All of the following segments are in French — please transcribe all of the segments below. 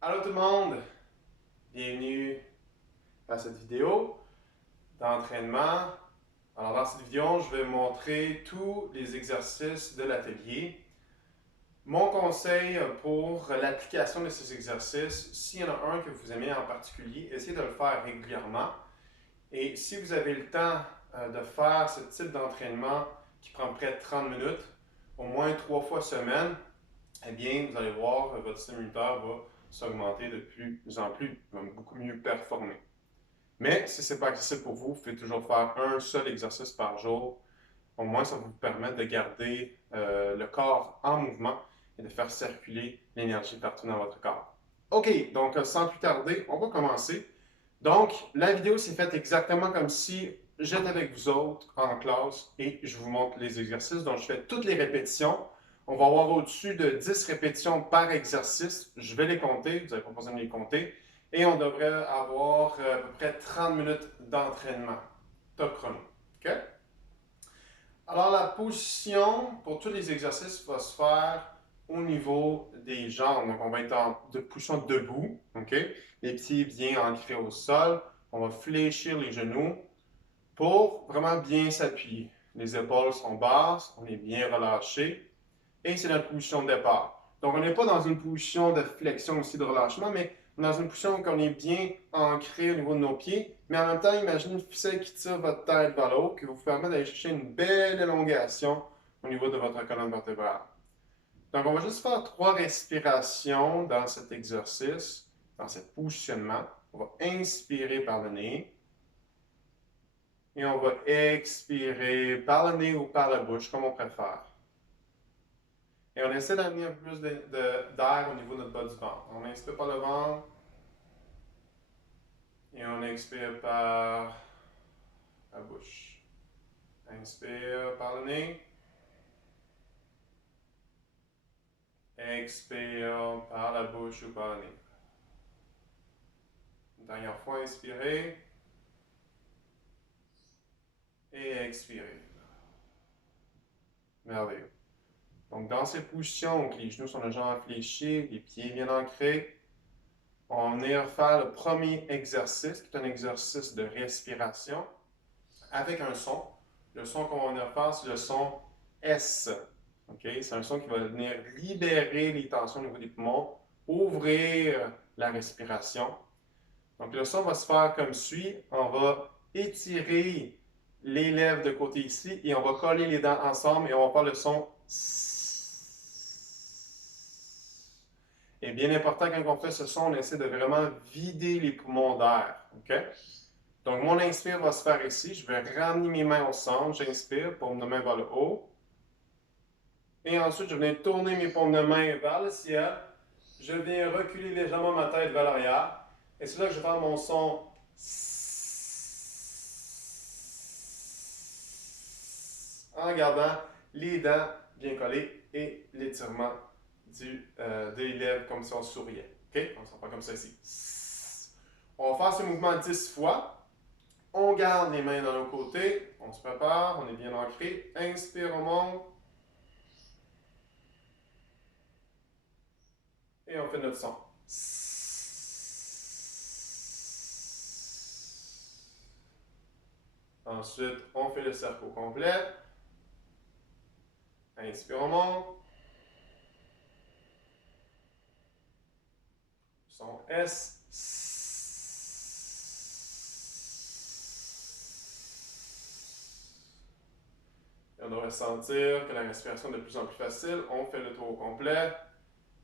Allô tout le monde, bienvenue à cette vidéo d'entraînement. Alors dans cette vidéo, je vais montrer tous les exercices de l'atelier. Mon conseil pour l'application de ces exercices, s'il y en a un que vous aimez en particulier, essayez de le faire régulièrement. Et si vous avez le temps de faire ce type d'entraînement qui prend près de 30 minutes, au moins 3 fois semaine, eh bien, vous allez voir, votre système immunitaire va s'augmenter de plus en plus, va beaucoup mieux performer. Mais si ce n'est pas accessible pour vous, vous pouvez toujours faire un seul exercice par jour. Au moins, ça va vous permettre de garder le corps en mouvement et de faire circuler l'énergie partout dans votre corps. OK, donc sans plus tarder, on va commencer. Donc, la vidéo s'est faite exactement comme si j'étais avec vous autres en classe et je vous montre les exercices. Donc, je fais toutes les répétitions. On va avoir au-dessus de 10 répétitions par exercice. Je vais les compter, vous n'avez pas besoin de les compter. Et on devrait avoir à peu près 30 minutes d'entraînement. Top chrono. OK? Alors, la position pour tous les exercices va se faire au niveau des jambes. Donc, on va être en position debout. OK? Les pieds bien ancrés au sol. On va fléchir les genoux pour vraiment bien s'appuyer. Les épaules sont basses, on est bien relâché. Et c'est notre position de départ. Donc, on n'est pas dans une position de flexion aussi de relâchement, mais dans une position où on est bien ancré au niveau de nos pieds. Mais en même temps, imaginez une ficelle qui tire votre tête vers le haut, qui vous permet d'aller chercher une belle élongation au niveau de votre colonne vertébrale. Donc, on va juste faire 3 respirations dans cet exercice, dans ce positionnement. On va inspirer par le nez. Et on va expirer par le nez ou par la bouche, comme on préfère. Et on essaie d'amener un peu plus d'air au niveau de notre bas du ventre. On inspire par le ventre. Et on expire par la bouche. Inspire par le nez. Expire par la bouche ou par le nez. Une dernière fois, inspirez. Et expirez. Merveilleux. Donc, dans ces positions, donc les genoux sont légèrement fléchis, les pieds bien ancrés, on va venir faire le premier exercice, qui est un exercice de respiration avec un son. Le son qu'on va venir faire, c'est le son S. Okay? C'est un son qui va venir libérer les tensions au niveau des poumons, ouvrir la respiration. Donc, le son va se faire comme suit. On va étirer les lèvres de côté ici et on va coller les dents ensemble et on va faire le son S. Et bien important, quand on fait ce son, on essaie de vraiment vider les poumons d'air. Okay? Donc, mon inspire va se faire ici. Je vais ramener mes mains au centre. J'inspire, paume de main vers le haut. Et ensuite, je viens tourner mes paumes de main vers le ciel. Je viens reculer légèrement ma tête vers l'arrière. Et c'est là que je vais faire mon son en gardant les dents bien collées et l'étirement des lèvres comme si on souriait. OK? On ne sent pas comme ça ici. On va faire ce mouvement 10 fois. On garde les mains dans nos côtés. On se prépare. On est bien ancré. Inspire, on monte. Et on fait notre son. Ensuite, on fait le cercle au complet. Inspire, on monte. Son S. Et on devrait sentir que la respiration est de plus en plus facile. On fait le tour au complet.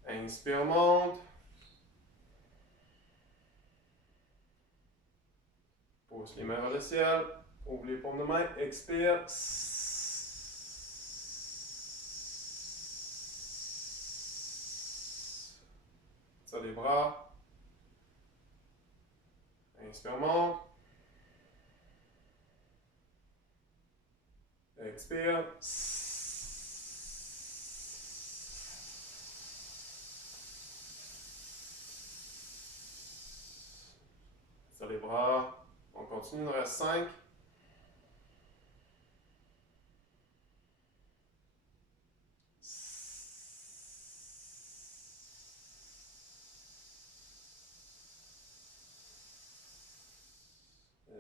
Inspire, monte. Pousse les mains vers le ciel. Ouvre les paumes de main. Expire. Tire les bras. Inspire, monte. Expire. Tire les bras. On continue, il nous reste 5.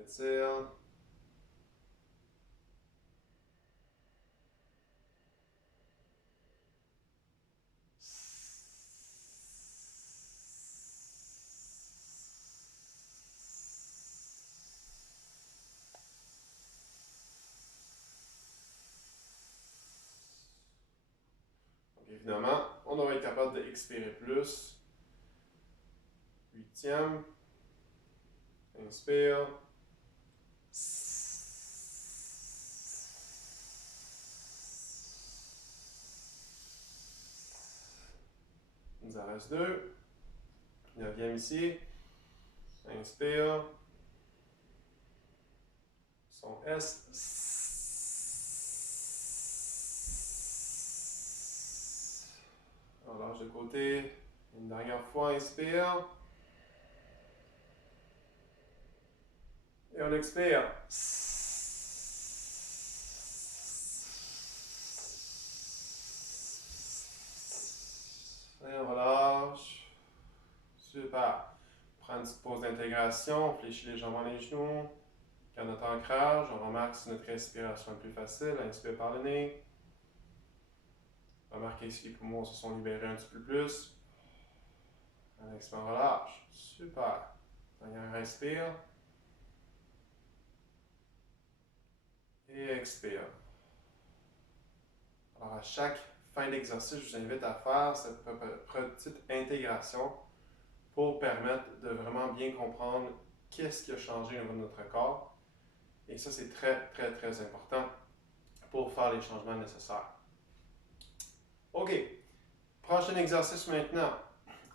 étire. Donc évidemment, on devrait être capable d'expirer plus. 8e. Inspire. Il nous en reste 2. 9e ici. Inspire. Son S. On lâche de côté. Une dernière fois, inspire. Et on expire. Et on relâche. Super. Prends une petite pause d'intégration. On fléchit légèrement les genoux. Quand notre ancrage, on remarque si notre respiration est plus facile. Inspire par le nez. Remarquez si les poumons se sont libérés un petit peu plus. On expire, on relâche. Super. Dernière inspire. Et expire. Alors, à chaque fin d'exercice, je vous invite à faire cette petite intégration pour permettre de vraiment bien comprendre qu'est-ce qui a changé au niveau de notre corps. Et ça, c'est très, très, très important pour faire les changements nécessaires. OK. Prochain exercice maintenant.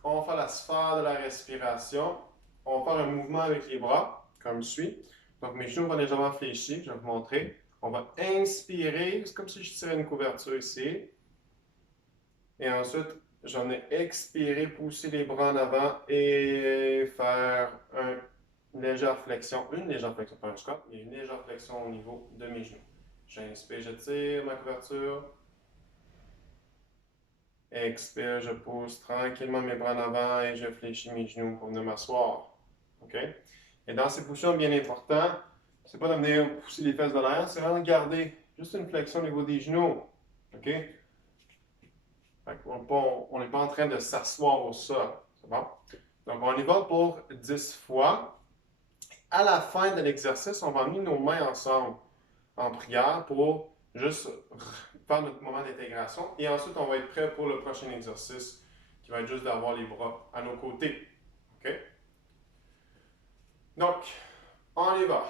On va faire la sphère de la respiration. On va faire un mouvement avec les bras, comme suit. Donc, mes genoux vont légèrement fléchir. Je vais vous montrer. On va inspirer. C'est comme si je tirais une couverture ici. Et ensuite, j'en ai expiré, pousser les bras en avant et faire une légère flexion, pas un squat, mais une légère flexion au niveau de mes genoux. J'inspire, je tire ma couverture. Expire, je pousse tranquillement mes bras en avant et je fléchis mes genoux pour venir m'asseoir. OK? Et dans ces positions, bien important, c'est pas de venir pousser les fesses de l'air, c'est vraiment de garder juste une flexion au niveau des genoux. OK? On n'est pas en train de s'asseoir au sol. C'est bon? Donc, on y va pour 10 fois. À la fin de l'exercice, on va mettre nos mains ensemble en prière pour juste faire notre moment d'intégration. Et ensuite, on va être prêt pour le prochain exercice qui va être juste d'avoir les bras à nos côtés. OK? Donc, on y va.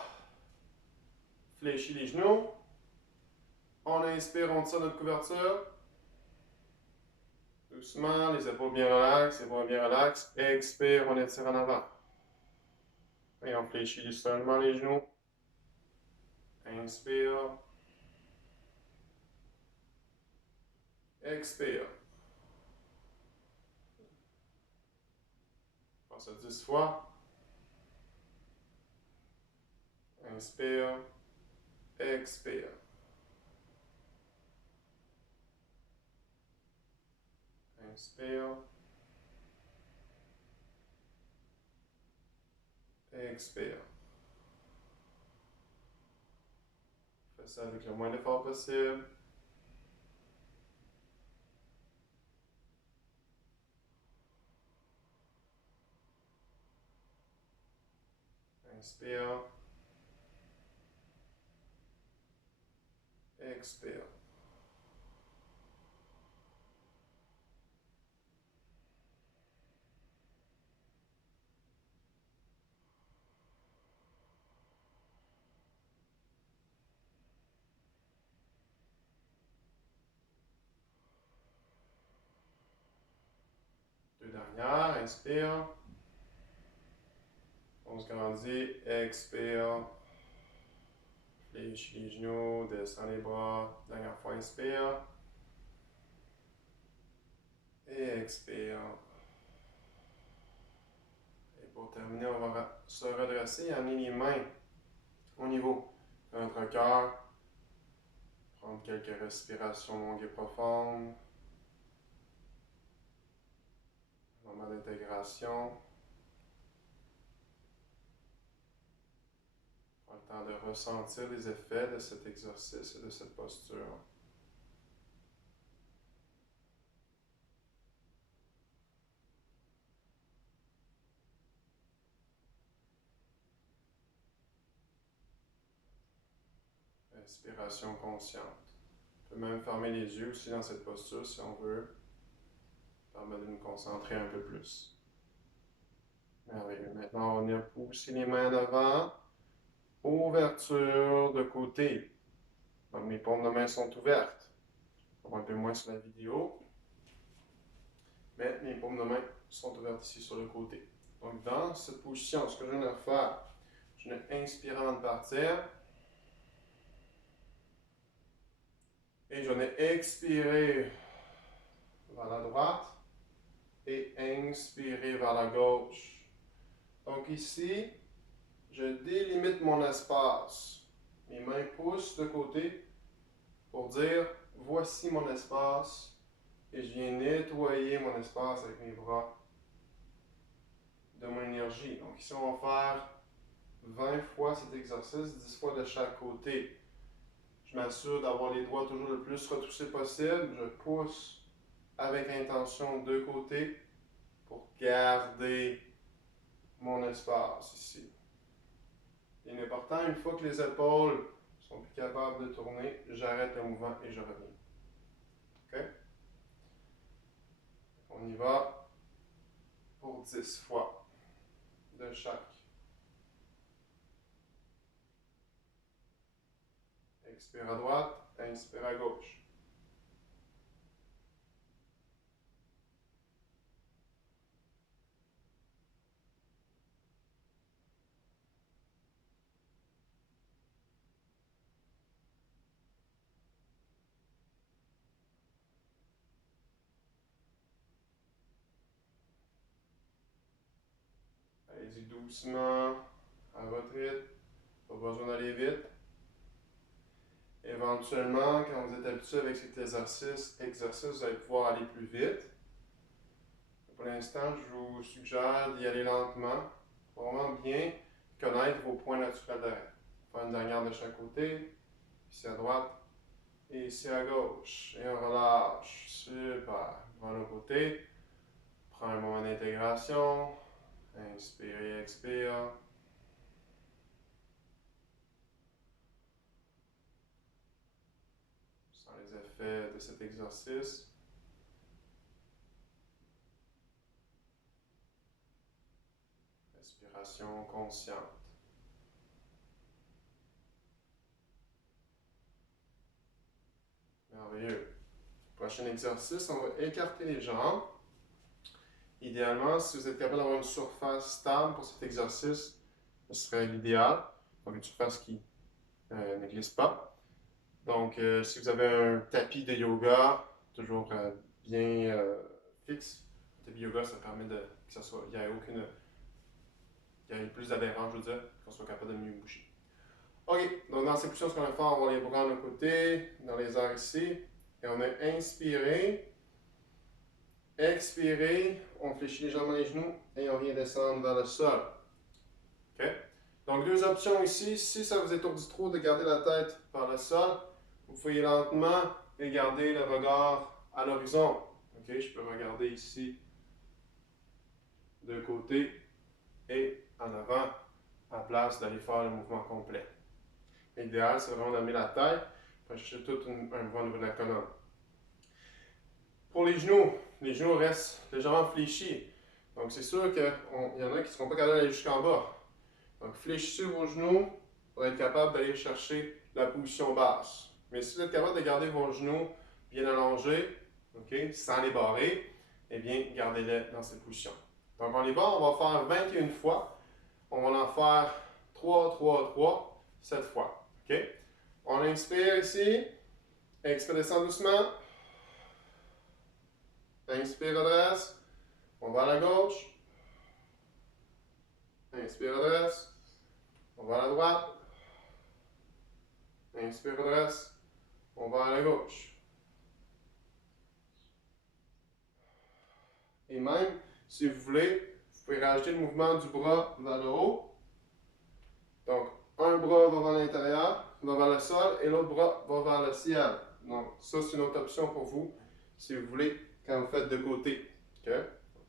Fléchis les genoux. On inspire, on tire notre couverture. Doucement, les épaules bien relaxes, les bras bien relaxes. Expire, on étire en avant. Et on fléchit seulement les genoux. Inspire. Expire. On fait ça 10 fois. Inspire. Expire. Inspire. Expire. Fais ça avec le moins d'effort possible. Inspire. Expire. Deux dernières. Inspire. On se grandit. Expire. Fléchis les genoux. Descends les bras. Dernière fois, inspire. Et expire. Et pour terminer, on va se redresser et amener les mains au niveau de notre cœur. Prendre quelques respirations longues et profondes. Moment d'intégration. temps de ressentir les effets de cet exercice et de cette posture. Respiration consciente. On peut même fermer les yeux aussi dans cette posture si on veut. Permet de nous concentrer un peu plus. Merveilleux. Maintenant, on a poussé les mains en avant. Ouverture de côté. Donc, mes paumes de main sont ouvertes. On voit un peu moins sur la vidéo. Mais mes paumes de main sont ouvertes ici sur le côté. Donc, dans cette position, ce que je viens de faire, je vais inspirer avant de partir. Et je vais expirer vers la droite et inspirer vers la gauche. Donc ici, je délimite mon espace. Mes mains poussent de côté pour dire voici mon espace et je viens nettoyer mon espace avec mes bras de mon énergie. Donc ici, on va faire 20 fois cet exercice, 10 fois de chaque côté. Je m'assure d'avoir les doigts toujours le plus retroussés possible. Je pousse avec intention de côté pour garder mon espace ici. Il est important, une fois que les épaules sont plus capables de tourner, j'arrête le mouvement et je reviens. OK? On y va pour 10 fois de chaque. Expire à droite, inspire à gauche. Allez-y doucement, à votre rythme, pas besoin d'aller vite. Éventuellement, quand vous êtes habitué avec cet exercice, vous allez pouvoir aller plus vite. Pour l'instant, je vous suggère d'y aller lentement, pour vraiment bien connaître vos points naturels d'arrêt. Faire une dernière de chaque côté, ici à droite et ici à gauche. Et on relâche. Super. Prends le côté. Prends un moment d'intégration. Inspire et expire. Sans les effets de cet exercice. Respiration consciente. Merveilleux. Prochain exercice, on va écarter les jambes. Idéalement, si vous êtes capable d'avoir une surface stable pour cet exercice, ce serait l'idéal. Donc une surface qui ne glisse pas. Donc si vous avez un tapis de yoga, toujours bien fixe, le tapis de yoga, ça permet que ça soit, il y ait plus d'adhérence, je veux dire, qu'on soit capable de mieux bouger. Ok, donc dans cette position, ce qu'on va faire, on va les bras de côté, dans les airs ici, et on a inspiré, expiré, on fléchit légèrement les genoux et on vient descendre vers le sol. Ok? Donc deux options ici, si ça vous étourdit trop de garder la tête par le sol, vous pouvez lentement et garder le regard à l'horizon. Ok, je peux regarder ici de côté et en avant, à place d'aller faire le mouvement complet. L'idéal, c'est vraiment d'amener la tête, pour chercher tout un mouvement au niveau de la colonne. Pour les genoux restent légèrement fléchis. Donc c'est sûr qu'il y en a qui ne seront pas capables d'aller jusqu'en bas. Donc fléchissez vos genoux pour être capable d'aller chercher la position basse. Mais si vous êtes capable de garder vos genoux bien allongés, okay, sans les barrer, eh bien gardez-les dans cette position. Donc on les barre, on va faire 21 fois. On va en faire 3, 3, 3, 7 fois. Okay? On inspire ici. Expire, descend doucement. Inspire, redresse. On va à la gauche. Inspire, redresse. On va à la droite. Inspire, redresse. On va à la gauche. Et même, si vous voulez, vous pouvez rajouter le mouvement du bras vers le haut. Donc, un bras va vers l'intérieur, va vers le sol, et l'autre bras va vers le ciel. Donc, ça, c'est une autre option pour vous, si vous voulez, quand vous faites de côté. OK?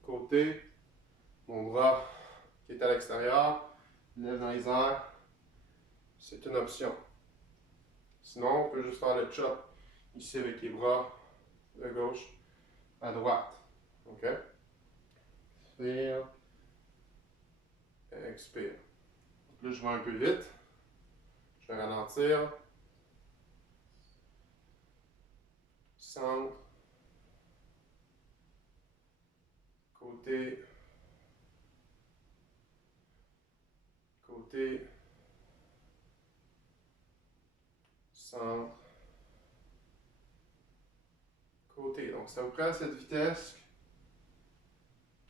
Côté, mon bras qui est à l'extérieur, lève dans les airs, c'est une option. Sinon, on peut juste faire le chop ici avec les bras de gauche à droite. OK? Inspire, expire. Là, je vais un peu vite. Je vais ralentir. Centre. Côté. Côté. Centre. Côté. Donc, c'est à peu près à cette vitesse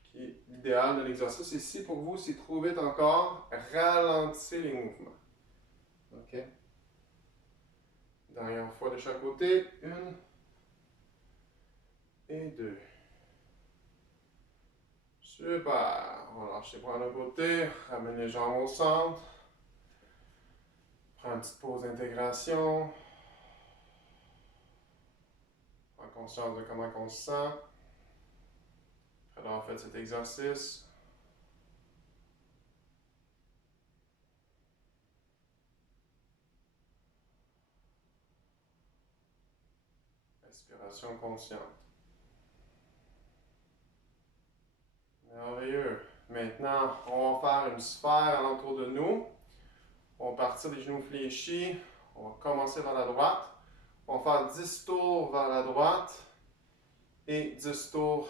qui est l'idéal de l'exercice. Et si pour vous, c'est trop vite encore, ralentissez les mouvements. OK? Dernière fois de chaque côté. 1 et 2. Super. On va lâcher pour un côté. Ramène les jambes au centre. Prends une petite pause d'intégration. Prends conscience de comment on se sent. Après d'avoir fait cet exercice. Respiration consciente. Merveilleux. Maintenant, on va faire une sphère alentour de nous. On va partir les genoux fléchis. On va commencer vers la droite. On va faire 10 tours vers la droite et 10 tours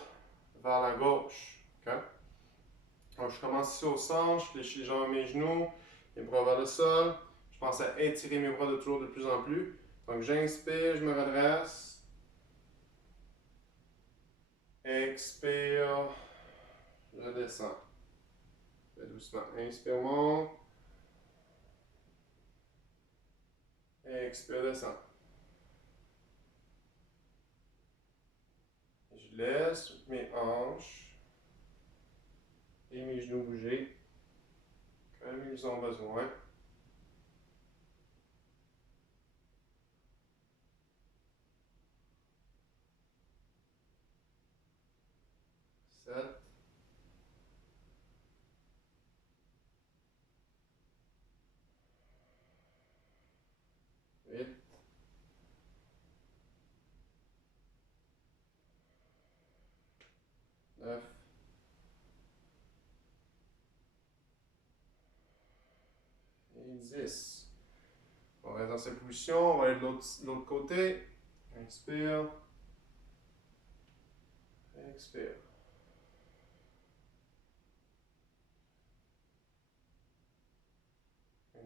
vers la gauche. Okay? Donc, je commence ici au centre. Je fléchis les jambes à mes genoux. Les bras vers le sol. Je pense à étirer mes bras de toujours de plus en plus. Donc, j'inspire, je me redresse. Expire. Je descends. Fais doucement. Inspire, monte. Expire, descends. Je laisse mes hanches et mes genoux bouger comme ils ont besoin. Sept. 8. 9. Et 10. On reste dans cette position. On va aller de l'autre côté. Inspire. Expire.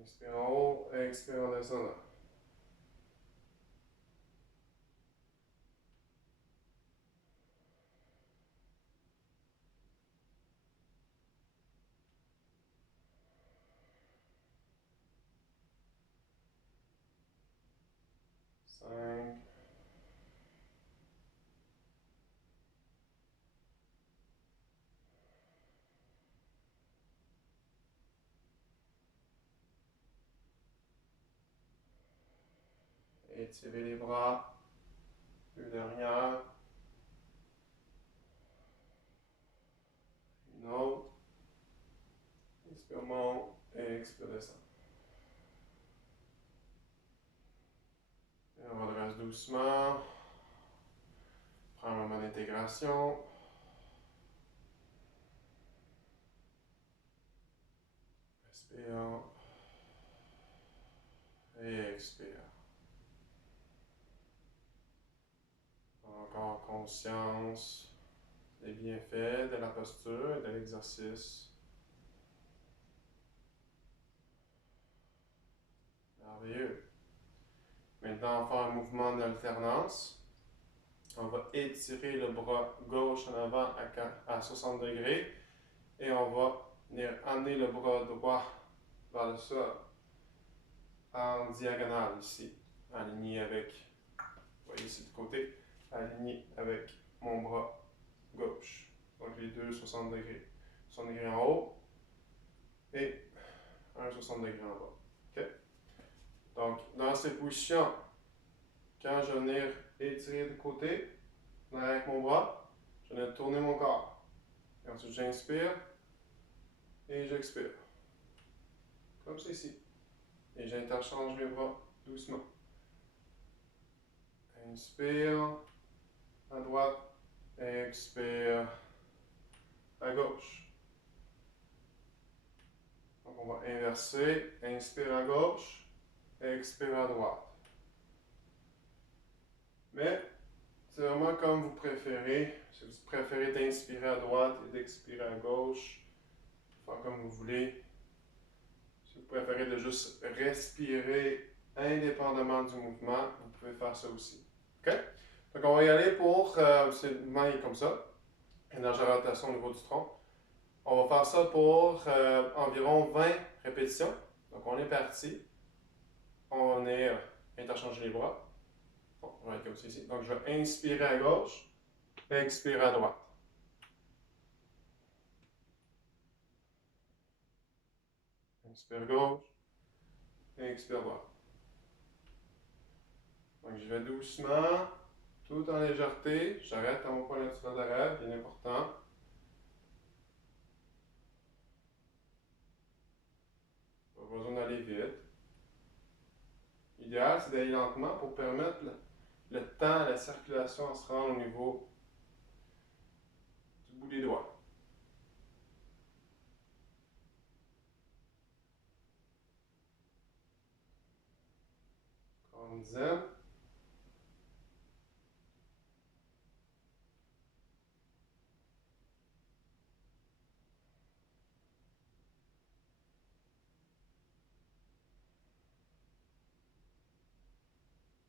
Inspire en haut. Expire en descendant. Cinq. 'Étirez les bras. Deux dernières. Une autre. Inspire, monte. Et expire, descend. Et on redresse doucement. Prends un moment d'intégration. Inspire. Et expire. Encore conscience des bienfaits de la posture et de l'exercice. Merveilleux. Maintenant, on va faire un mouvement d'alternance. On va étirer le bras gauche en avant à 60 degrés et on va venir amener le bras droit vers le sol en diagonale ici, aligné avec, vous voyez ici de côté, aligné avec mon bras gauche. Donc les deux 60 degrés. 60 degrés en haut et un 60 degrés en bas. OK? Donc, dans cette position, quand je vais venir étirer de côté, avec mon bras, je vais tourner mon corps. Et ensuite, j'inspire et j'expire. Comme ceci. Et j'interchange mes bras doucement. Inspire à droite, expire à gauche. Donc on va inverser, inspire à gauche, expire à droite. Mais c'est vraiment comme vous préférez. Si vous préférez d'inspirer à droite et d'expirer à gauche, faire comme vous voulez. Si vous préférez de juste respirer indépendamment du mouvement, vous pouvez faire ça aussi. OK? Donc on va y aller pour, ce mouvement est comme ça, énergie de rotation au niveau du tronc. On va faire ça pour environ 20 répétitions. Donc on est parti. On est interchanger les bras. Bon, on va être comme ici. Donc je vais inspirer à gauche, expirer à droite. Inspire gauche, expire droite. Donc je vais doucement, tout en légèreté. J'arrête à mon point naturel d'arrêt, bien important. Pas besoin d'aller vite. L'idéal, c'est d'aller lentement pour permettre le temps à la circulation à se rendre au niveau du bout des doigts. Comme on disait.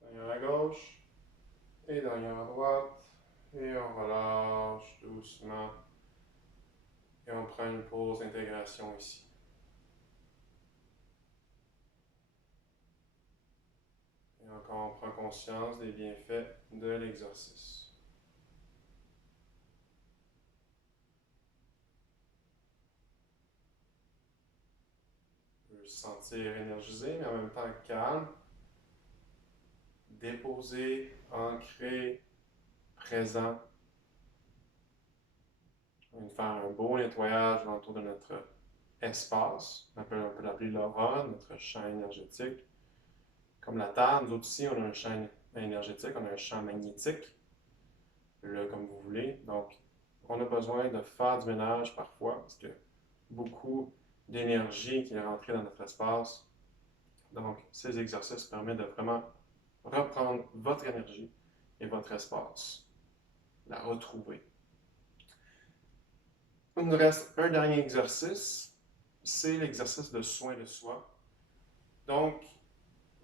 Dernière à gauche et dernière à droite. Et on relâche doucement. Et on prend une pause d'intégration ici. Et encore, on prend conscience des bienfaits de l'exercice. On peut se sentir énergisé, mais en même temps calme, déposé, ancré, présent. On vient de faire un beau nettoyage autour de notre espace. On peut l'appeler l'aura, notre champ énergétique. Comme la Terre, nous autres aussi, on a un champ énergétique, on a un champ magnétique, là, comme vous voulez. Donc, on a besoin de faire du ménage parfois parce que beaucoup d'énergie qui est rentrée dans notre espace. Donc, ces exercices permettent de vraiment reprendre votre énergie et votre espace, la retrouver. Il nous reste un dernier exercice, c'est l'exercice de soin de soi. Donc,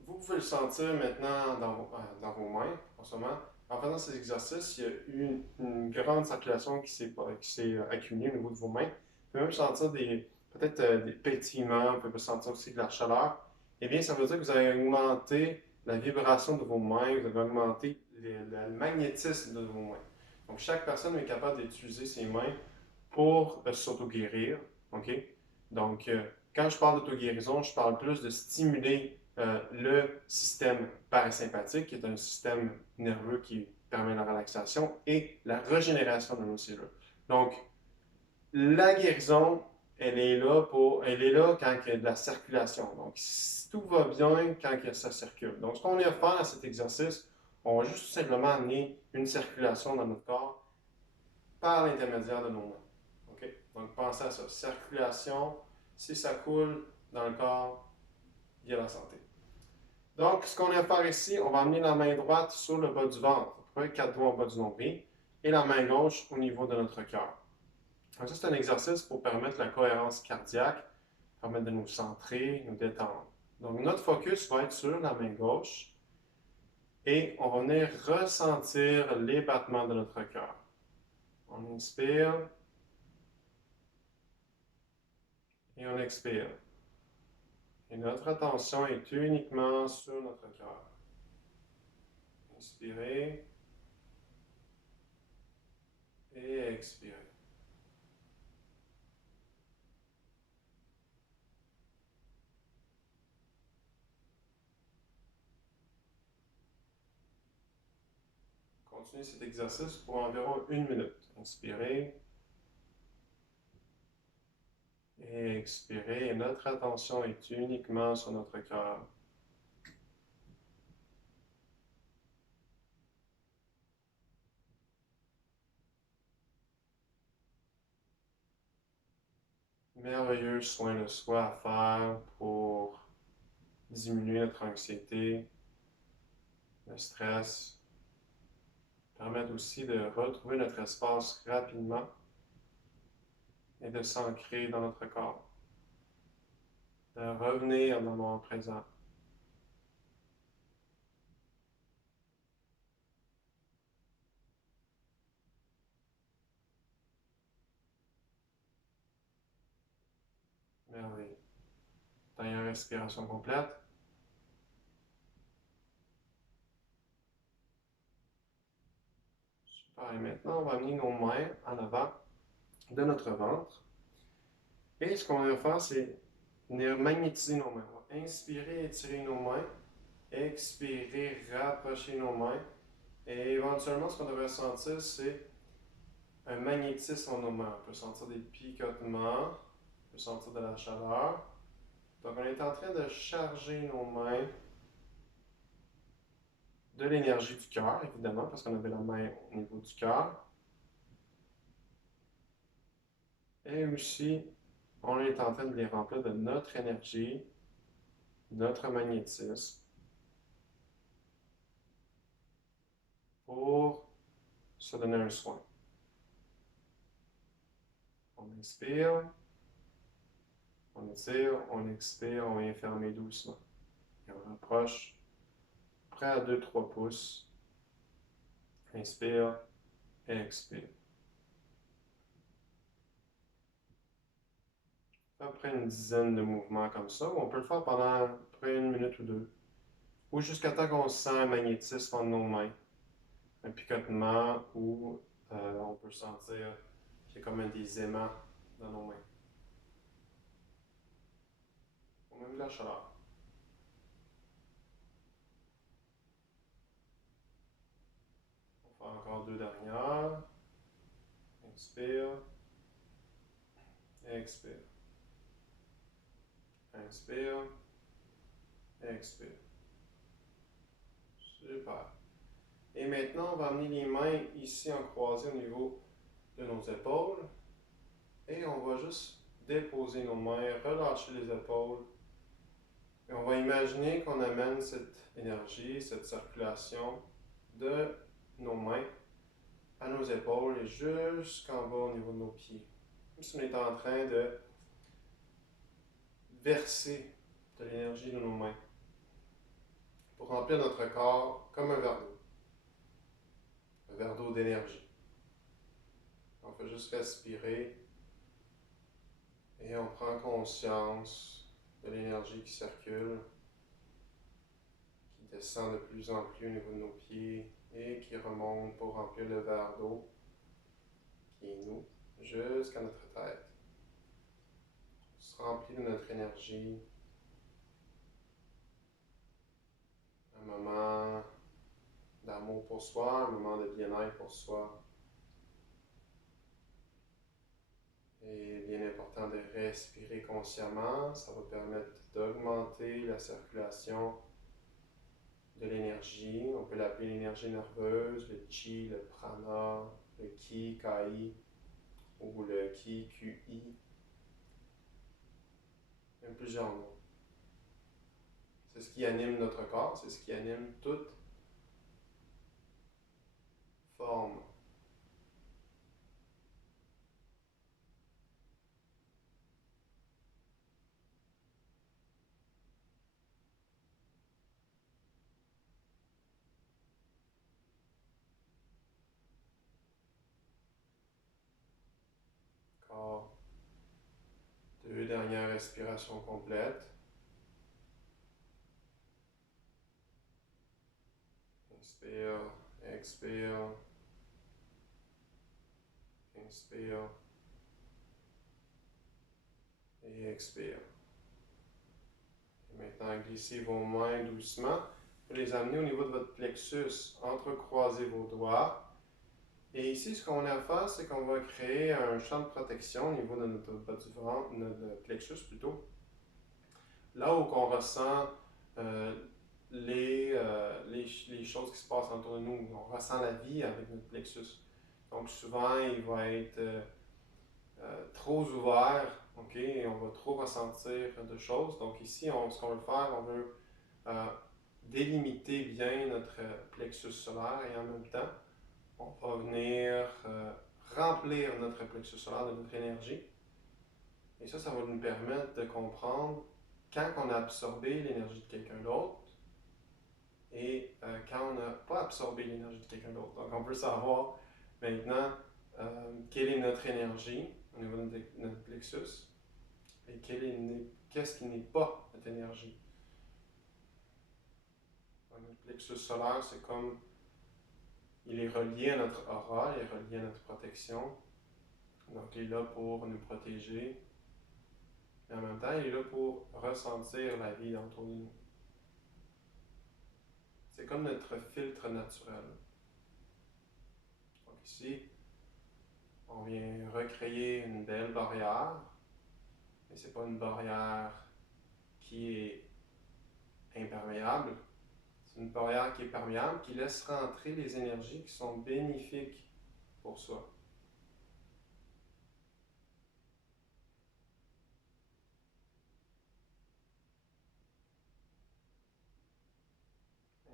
vous pouvez le sentir maintenant dans vos mains en ce moment. En faisant ces exercices, il y a eu une grande circulation qui s'est accumulée au niveau de vos mains. Vous pouvez même sentir peut-être des pétillements, vous pouvez sentir aussi de la chaleur. Eh bien, ça veut dire que vous avez augmenté la vibration de vos mains, vous avez augmenté le magnétisme de vos mains. Donc, chaque personne est capable d'utiliser ses mains pour s'auto-guérir. OK? Donc, quand je parle d'auto-guérison, je parle plus de stimuler le système parasympathique, qui est un système nerveux qui permet la relaxation et la régénération de nos cellules. Donc, la guérison, elle est là quand il y a de la circulation. Donc, tout va bien quand ça circule. Donc, ce qu'on vient faire à cet exercice, on va juste tout simplement amener une circulation dans notre corps par l'intermédiaire de nos mains. Okay? Donc, pensez à ça. Circulation, si ça coule dans le corps, il y a la santé. Donc, ce qu'on va faire ici, on va amener la main droite sur le bas du ventre, à peu près 4 doigts au bas du nombril, et la main gauche au niveau de notre cœur. Donc, ça, c'est un exercice pour permettre la cohérence cardiaque, permettre de nous centrer, nous détendre. Donc, notre focus va être sur la main gauche et on va venir ressentir les battements de notre cœur. On inspire et on expire. Et notre attention est uniquement sur notre cœur. Inspirez et expirez. continuer cet exercice pour environ 1 minute. Inspirez. Et expirez. Et notre attention est uniquement sur notre cœur. Merveilleux soin de soi à faire pour diminuer notre anxiété, le stress, permettre aussi de retrouver notre espace rapidement et de s'ancrer dans notre corps, de revenir dans le moment présent. Merveilleux. Dernière respiration complète. Super. Et maintenant, on va amener nos mains en avant de notre ventre. Et ce qu'on va faire, c'est venir magnétiser nos mains. On va inspirer, étirer nos mains. Expirer, rapprocher nos mains. Et éventuellement, ce qu'on devrait sentir, c'est un magnétisme en nos mains. On peut sentir des picotements, on peut sentir de la chaleur. Donc, on est en train de charger nos mains de l'énergie du cœur, évidemment, parce qu'on avait la main au niveau du cœur. Et aussi, on est en train de les remplir de notre énergie, notre magnétisme, pour se donner un soin. On inspire, on étire, on expire, on vient fermer doucement. Et on rapproche, près à 2-3 pouces. Inspire, expire. À peu près une dizaine de mouvements comme ça, ou on peut le faire pendant à peu près 1 minute ou 2. Ou jusqu'à temps qu'on sent un magnétisme dans nos mains. Un picotement ou on peut sentir qu'il y a comme des aimants dans nos mains. Ou même de la chaleur. On va faire encore 2 dernières. Inspire. Expire. Inspire. Expire. Super. Et maintenant, on va amener les mains ici en croisé au niveau de nos épaules. Et on va juste déposer nos mains, relâcher les épaules. Et on va imaginer qu'on amène cette énergie, cette circulation de nos mains à nos épaules et jusqu'en bas au niveau de nos pieds. Comme si on était en train de verser de l'énergie dans nos mains pour remplir notre corps comme un verre d'eau d'énergie. On fait juste respirer et on prend conscience de l'énergie qui circule, qui descend de plus en plus au niveau de nos pieds et qui remonte pour remplir le verre d'eau qui est nous jusqu'à notre tête. On se remplit de notre énergie. Un moment d'amour pour soi, un moment de bien-être pour soi. Et bien important de respirer consciemment, ça va permettre d'augmenter la circulation de l'énergie. On peut l'appeler l'énergie nerveuse, le chi, le prana, le ki, kai, ou le ki, qi. Il y a plusieurs noms. C'est ce qui anime notre corps, c'est ce qui anime toute forme. Corps. 2 dernières respirations complètes. Inspire, expire, inspire et expire. Et maintenant, glissez vos mains doucement les amener au niveau de votre plexus, entrecroisez vos doigts. Et ici, ce qu'on a à faire, c'est qu'on va créer un champ de protection au niveau de notre bas du ventre, notre plexus plutôt. Là où on ressent les choses qui se passent autour de nous, on ressent la vie avec notre plexus. Donc souvent, il va être trop ouvert, ok, et on va trop ressentir de choses. Donc ici, ce qu'on veut faire, on veut délimiter bien notre plexus solaire et en même temps, on va venir remplir notre plexus solaire de notre énergie. Et ça va nous permettre de comprendre quand on a absorbé l'énergie de quelqu'un d'autre et quand on n'a pas absorbé l'énergie de quelqu'un d'autre. Donc on peut savoir maintenant quelle est notre énergie au niveau de notre plexus et qu'est-ce qui n'est pas notre énergie. Donc, notre plexus solaire, c'est comme il est relié à notre aura, il est relié à notre protection. Donc il est là pour nous protéger. Mais en même temps, il est là pour ressentir la vie autour de nous. C'est comme notre filtre naturel. Donc ici, on vient recréer une belle barrière, mais ce n'est pas une barrière qui est imperméable. C'est une barrière qui est perméable, qui laisse rentrer les énergies qui sont bénéfiques pour soi.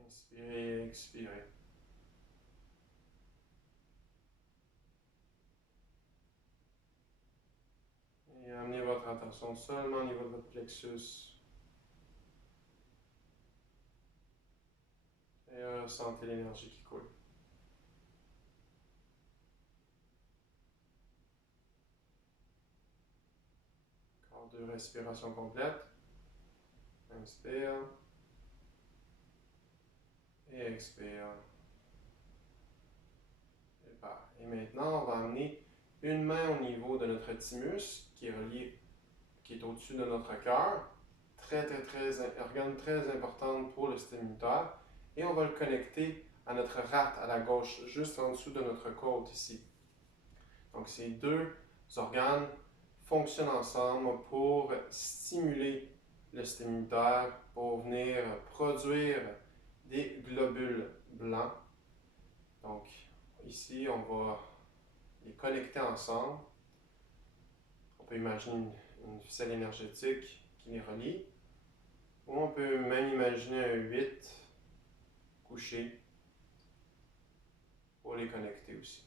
Inspirez, expirez. Et amenez votre attention seulement au niveau de votre plexus. Et ressentez l'énergie qui coule. Encore 2 respirations complètes. Inspire. Et expire. Et part. Et maintenant, on va amener une main au niveau de notre thymus, qui est relié, qui est au-dessus de notre cœur. Organe très importante pour le système immunitaire. Et on va le connecter à notre rate à la gauche, juste en dessous de notre côte ici. Donc ces deux organes fonctionnent ensemble pour stimuler le système immunitaire, pour venir produire des globules blancs. Donc ici, on va les connecter ensemble. On peut imaginer une ficelle énergétique qui les relie. Ou on peut même imaginer un 8 couché pour les connecter aussi.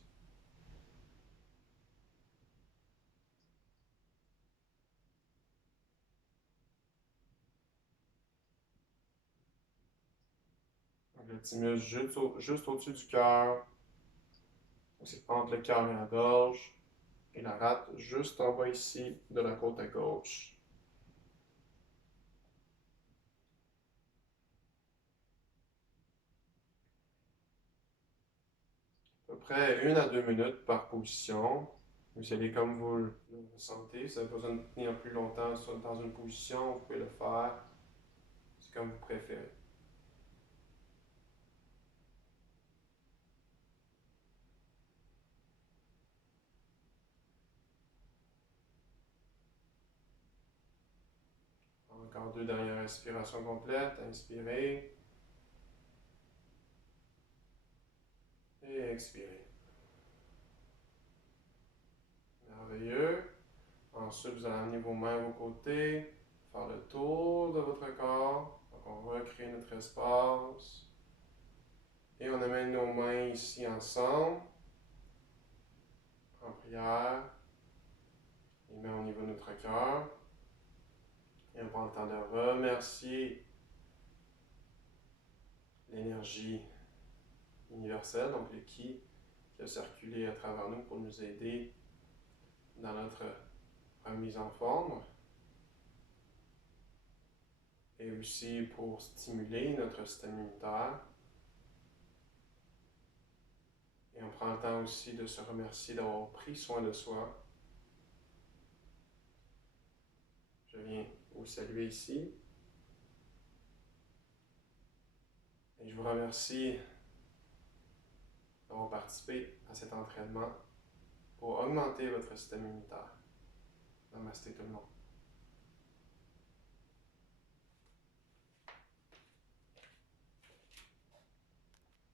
Donc le thymus juste au-dessus du cœur. C'est entre le cœur et la gorge. Et la rate juste en bas ici de la côte à gauche. À peu près 1 à 2 minutes par position. Vous allez comme vous le ressentez. Si vous avez besoin de tenir plus longtemps dans une position, vous pouvez le faire. C'est comme vous préférez. Encore 2 dernières respirations complètes. Inspirez. Et expirez. Merveilleux. Ensuite, vous allez amener vos mains à vos côtés, faire le tour de votre corps. Donc, on recrée notre espace. Et on amène nos mains ici ensemble, en prière. Les mains au niveau de notre cœur. Et on prend le temps de remercier l'énergie universelle, donc le qui a circulé à travers nous pour nous aider dans notre remise en forme. Et aussi pour stimuler notre système immunitaire. Et on prend le temps aussi de se remercier d'avoir pris soin de soi. Je viens vous saluer ici. Et je vous remercie d'avoir participé à cet entraînement pour augmenter votre système immunitaire. Namasté tout le monde.